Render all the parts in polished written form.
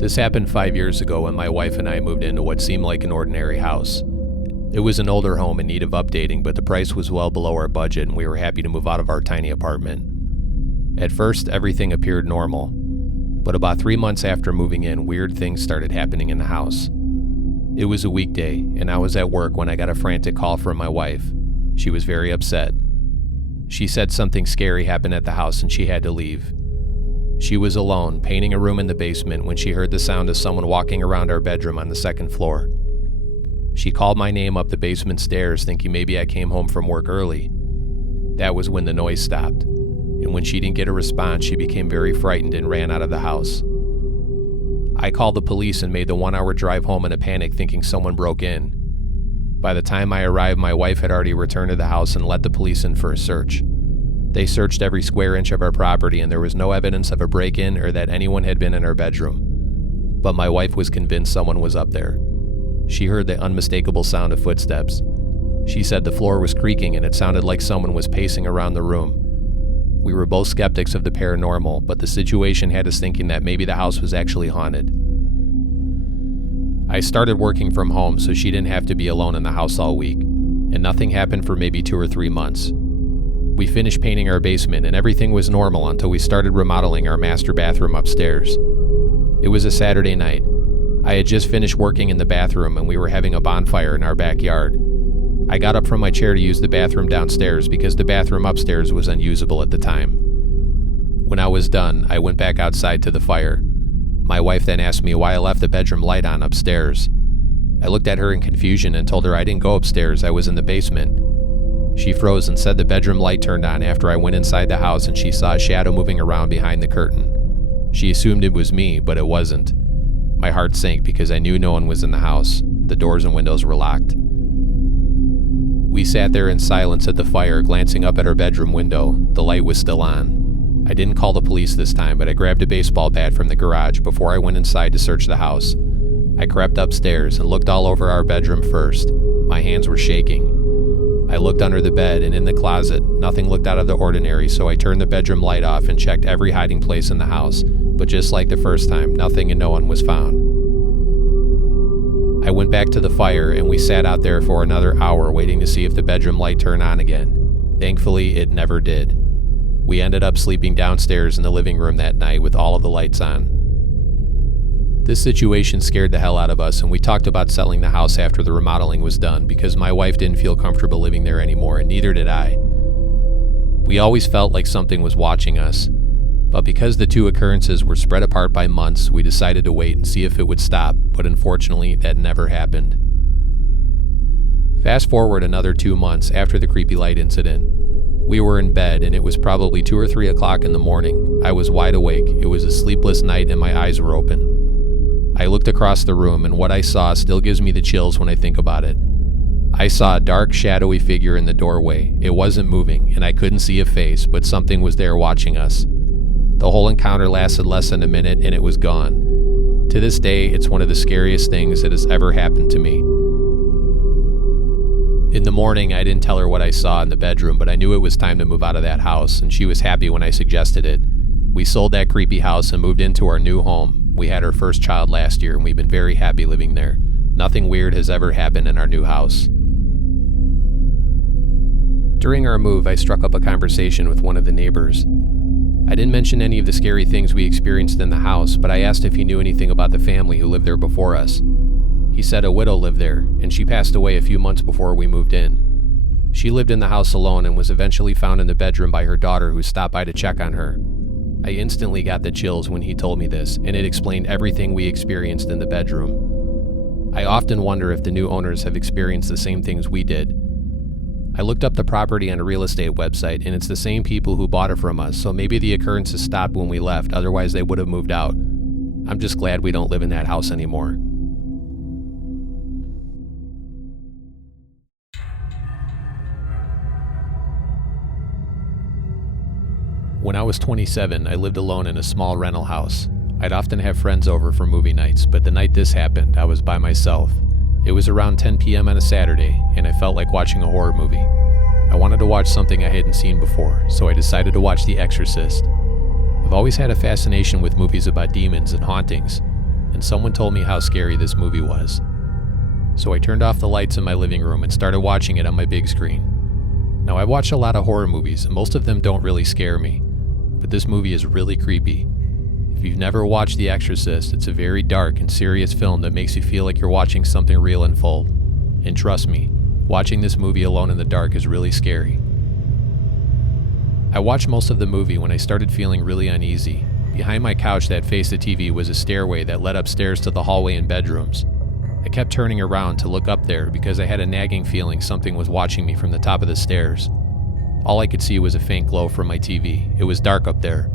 This happened 5 years ago when my wife and I moved into what seemed like an ordinary house. It was an older home in need of updating, but the price was well below our budget and we were happy to move out of our tiny apartment. At first, everything appeared normal, but about 3 months after moving in, weird things started happening in the house. It was a weekday, and I was at work when I got a frantic call from my wife. She was very upset. She said something scary happened at the house and she had to leave. She was alone, painting a room in the basement when she heard the sound of someone walking around our bedroom on the second floor. She called my name up the basement stairs, thinking maybe I came home from work early. That was when the noise stopped, and when she didn't get a response, she became very frightened and ran out of the house. I called the police and made the 1-hour drive home in a panic, thinking someone broke in. By the time I arrived, my wife had already returned to the house and let the police in for a search. They searched every square inch of our property and there was no evidence of a break-in or that anyone had been in our bedroom. But my wife was convinced someone was up there. She heard the unmistakable sound of footsteps. She said the floor was creaking and it sounded like someone was pacing around the room. We were both skeptics of the paranormal, but the situation had us thinking that maybe the house was actually haunted. I started working from home so she didn't have to be alone in the house all week, and nothing happened for maybe 2 or 3 months. We finished painting our basement and everything was normal until we started remodeling our master bathroom upstairs. It was a Saturday night. I had just finished working in the bathroom and we were having a bonfire in our backyard. I got up from my chair to use the bathroom downstairs because the bathroom upstairs was unusable at the time. When I was done, I went back outside to the fire. My wife then asked me why I left the bedroom light on upstairs. I looked at her in confusion and told her I didn't go upstairs, I was in the basement. She froze and said the bedroom light turned on after I went inside the house and she saw a shadow moving around behind the curtain. She assumed it was me, but it wasn't. My heart sank because I knew no one was in the house. The doors and windows were locked. We sat there in silence at the fire, glancing up at our bedroom window. The light was still on. I didn't call the police this time, but I grabbed a baseball bat from the garage before I went inside to search the house. I crept upstairs and looked all over our bedroom first. My hands were shaking. I looked under the bed and in the closet. Nothing looked out of the ordinary, so I turned the bedroom light off and checked every hiding place in the house. But just like the first time, nothing and no one was found. I went back to the fire and we sat out there for another hour waiting to see if the bedroom light turned on again. Thankfully, it never did. We ended up sleeping downstairs in the living room that night with all of the lights on. This situation scared the hell out of us and we talked about selling the house after the remodeling was done because my wife didn't feel comfortable living there anymore and neither did I. We always felt like something was watching us, but because the two occurrences were spread apart by months, we decided to wait and see if it would stop, but unfortunately that never happened. Fast forward another 2 months after the creepy light incident. We were in bed and it was probably 2 or 3 o'clock in the morning. I was wide awake. It was a sleepless night and my eyes were open. I looked across the room and what I saw still gives me the chills when I think about it. I saw a dark, shadowy figure in the doorway. It wasn't moving and I couldn't see a face, but something was there watching us. The whole encounter lasted less than a minute and it was gone. To this day, it's one of the scariest things that has ever happened to me. In the morning, I didn't tell her what I saw in the bedroom, but I knew it was time to move out of that house, and she was happy when I suggested it. We sold that creepy house and moved into our new home. We had our first child last year, and we've been very happy living there. Nothing weird has ever happened in our new house. During our move, I struck up a conversation with one of the neighbors. I didn't mention any of the scary things we experienced in the house, but I asked if he knew anything about the family who lived there before us. He said a widow lived there, and she passed away a few months before we moved in. She lived in the house alone and was eventually found in the bedroom by her daughter who stopped by to check on her. I instantly got the chills when he told me this, and it explained everything we experienced in the bedroom. I often wonder if the new owners have experienced the same things we did. I looked up the property on a real estate website, and it's the same people who bought it from us, so maybe the occurrences stopped when we left, otherwise they would have moved out. I'm just glad we don't live in that house anymore. When I was 27, I lived alone in a small rental house. I'd often have friends over for movie nights, but the night this happened, I was by myself. It was around 10 p.m. on a Saturday, and I felt like watching a horror movie. I wanted to watch something I hadn't seen before, so I decided to watch The Exorcist. I've always had a fascination with movies about demons and hauntings, and and someone told me how scary this movie was. So I turned off the lights in my living room and started watching it on my big screen. Now, I watch a lot of horror movies, and most of them don't really scare me, but this movie is really creepy. If you've never watched The Exorcist, it's a very dark and serious film that makes you feel like you're watching something real unfold. And trust me, watching this movie alone in the dark is really scary. I watched most of the movie when I started feeling really uneasy. Behind my couch that faced the TV was a stairway that led upstairs to the hallway and bedrooms. I kept turning around to look up there because I had a nagging feeling something was watching me from the top of the stairs. All I could see was a faint glow from my TV. It was dark up there.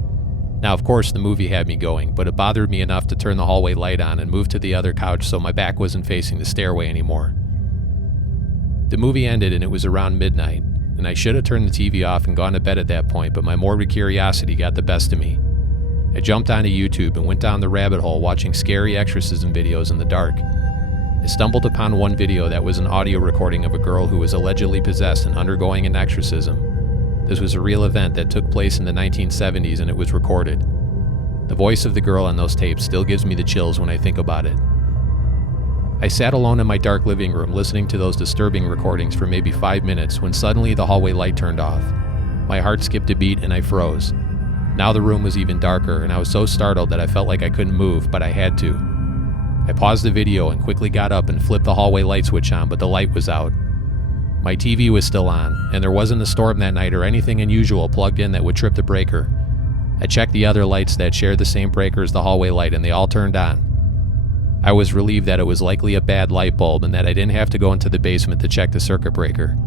Now, of course, the movie had me going, but it bothered me enough to turn the hallway light on and move to the other couch so my back wasn't facing the stairway anymore. The movie ended and it was around midnight, and I should have turned the TV off and gone to bed at that point, but my morbid curiosity got the best of me. I jumped onto YouTube and went down the rabbit hole watching scary exorcism videos in the dark. I stumbled upon one video that was an audio recording of a girl who was allegedly possessed and undergoing an exorcism. This was a real event that took place in the 1970s and it was recorded. The voice of the girl on those tapes still gives me the chills when I think about it. I sat alone in my dark living room listening to those disturbing recordings for maybe 5 minutes when suddenly the hallway light turned off. My heart skipped a beat and I froze. Now the room was even darker and I was so startled that I felt like I couldn't move, but I had to. I paused the video and quickly got up and flipped the hallway light switch on, but the light was out. My TV was still on, and there wasn't a storm that night or anything unusual plugged in that would trip the breaker. I checked the other lights that shared the same breaker as the hallway light, and they all turned on. I was relieved that it was likely a bad light bulb and that I didn't have to go into the basement to check the circuit breaker.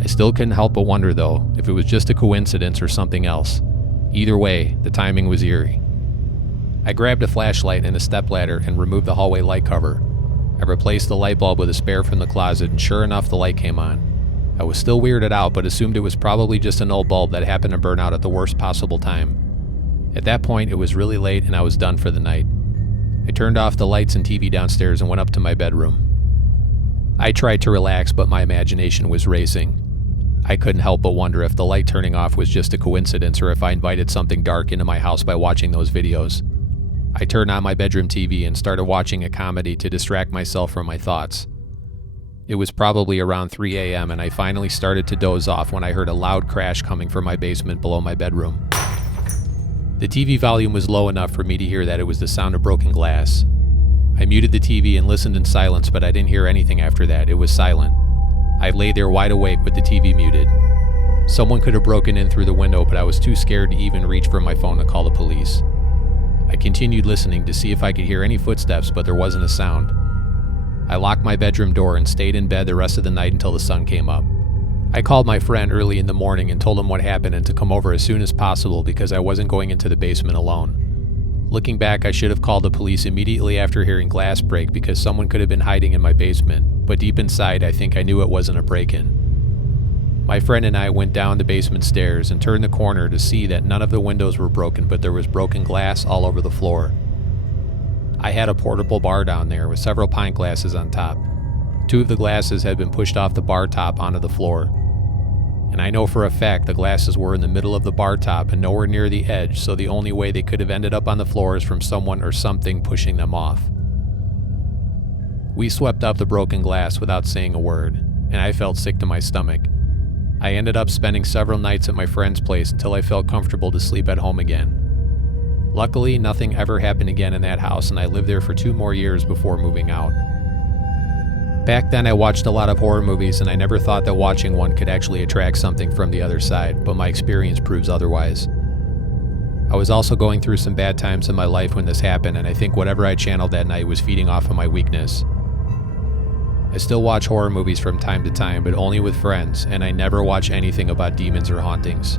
I still couldn't help but wonder, though, if it was just a coincidence or something else. Either way, the timing was eerie. I grabbed a flashlight and a stepladder and removed the hallway light cover. I replaced the light bulb with a spare from the closet, and sure enough, the light came on. I was still weirded out, but assumed it was probably just an old bulb that happened to burn out at the worst possible time. At that point, it was really late and I was done for the night. I turned off the lights and TV downstairs and went up to my bedroom. I tried to relax, but my imagination was racing. I couldn't help but wonder if the light turning off was just a coincidence or if I invited something dark into my house by watching those videos. I turned on my bedroom TV and started watching a comedy to distract myself from my thoughts. It was probably around 3 a.m. and I finally started to doze off when I heard a loud crash coming from my basement below my bedroom. The TV volume was low enough for me to hear that it was the sound of broken glass. I muted the TV and listened in silence, but I didn't hear anything after that. It was silent. I lay there wide awake with the TV muted. Someone could have broken in through the window, but I was too scared to even reach for my phone to call the police. I continued listening to see if I could hear any footsteps, but there wasn't a sound. I locked my bedroom door and stayed in bed the rest of the night until the sun came up. I called my friend early in the morning and told him what happened and to come over as soon as possible because I wasn't going into the basement alone. Looking back, I should have called the police immediately after hearing glass break because someone could have been hiding in my basement, but deep inside I think I knew it wasn't a break-in. My friend and I went down the basement stairs and turned the corner to see that none of the windows were broken, but there was broken glass all over the floor. I had a portable bar down there with several pint glasses on top. 2 of the glasses had been pushed off the bar top onto the floor. And I know for a fact the glasses were in the middle of the bar top and nowhere near the edge, so the only way they could have ended up on the floor is from someone or something pushing them off. We swept up the broken glass without saying a word, and I felt sick to my stomach. I ended up spending several nights at my friend's place until I felt comfortable to sleep at home again. Luckily, nothing ever happened again in that house, and I lived there for 2 more years before moving out. Back then, I watched a lot of horror movies, and I never thought that watching one could actually attract something from the other side, but my experience proves otherwise. I was also going through some bad times in my life when this happened, and I think whatever I channeled that night was feeding off of my weakness. I still watch horror movies from time to time, but only with friends, and I never watch anything about demons or hauntings.